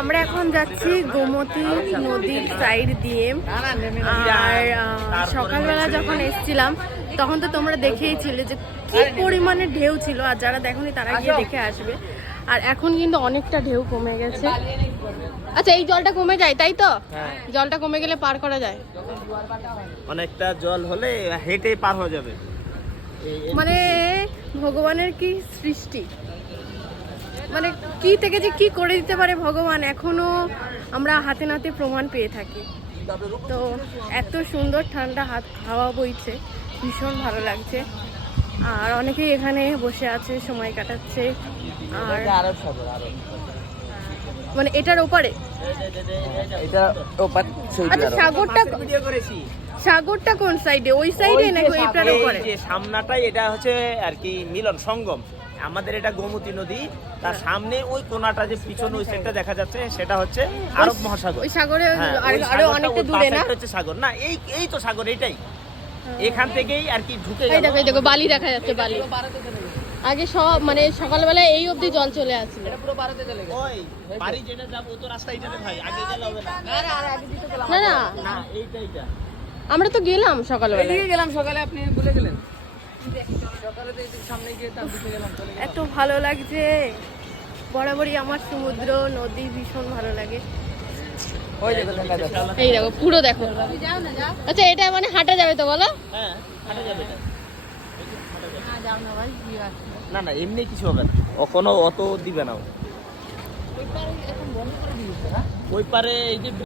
আমরা এখন যাচ্ছি গোমতী নদীর সাইড দিয়ে। আর সকালবেলা যখন এসেছিলাম তখন তো তোমরা দেখেইছিলে যে কি পরিমাণে ঢেউ ছিল, আর যারা দেখোনি তারা গিয়ে দেখে আসবে। আর এখন কিন্তু অনেকটা ঢেউ কমে গেছে। আচ্ছা, এই জলটা কমে যায় তাই তো? জলটা কমে গেলে পার করা যায়? অনেকটা জল হলে হেঁটে পার হয়ে যাবে। মানে ভগবানের কি সৃষ্টি, মানে কি থেকে যে কি করে দিতে পারে ভগবান, এখনো আমরা হাতে নাতে প্রমাণ পেয়ে থাকি। তো এত সুন্দর ঠান্ডা হাওয়া বইছে, ভীষণ ভালো লাগছে। আর অনেকেই এখানে বসে আছে, সময় কাটাচ্ছে। আর মানে এটার ওপারে আচ্ছা, সাগরটা কোন সাইডে? ওই সাইডে নাকি এটার ওপারে? যে সামনাটাই এটা হচ্ছে আর কি মিলন সঙ্গম। আমাদের এটা গোমতী নদী, তার সামনে ওই কোনাটা যে পিছনে ওই সাইডটা দেখা যাচ্ছে সেটা হচ্ছে আরব মহাসাগর। ওই সাগরে আরো অনেকটা দূরে না? হচ্ছে সাগর না, এই তো সাগর, এটাই এখান থেকেই আর কি ঢুকে গেল। এই দেখো বালি দেখা যাচ্ছে, বালি। আগে সব মানে সকালবেলা এই অবধি জল চলে আসছিল। এটা পুরো পারাতে চলে গেছে। ওই বাড়ি যেটা যাবো তো রাস্তা এইটাতে ভাই, আগে গেলে হবে না। না না না, এইটা আমরা তো গেলাম সকালবেলা। এদিকে গেলাম সকালে, আপনি ভুলে গেলেন। সকালে তো এই সামনে গিয়ে তার দিকে গেলাম। এত ভালো লাগছে, বরাবরই আমার সমুদ্র নদী ভীষণ ভালো লাগে। ওই দেখো দেখা যাচ্ছে। এই দেখো পুরো দেখো। আচ্ছা, এটা মানে হাঁটা যাবে তো বলো? হ্যাঁ, হাঁটা যাবে এটা। না না না, এমনি কিছু হবে না, কোনো অত দিবে না। ওই পারে এই যে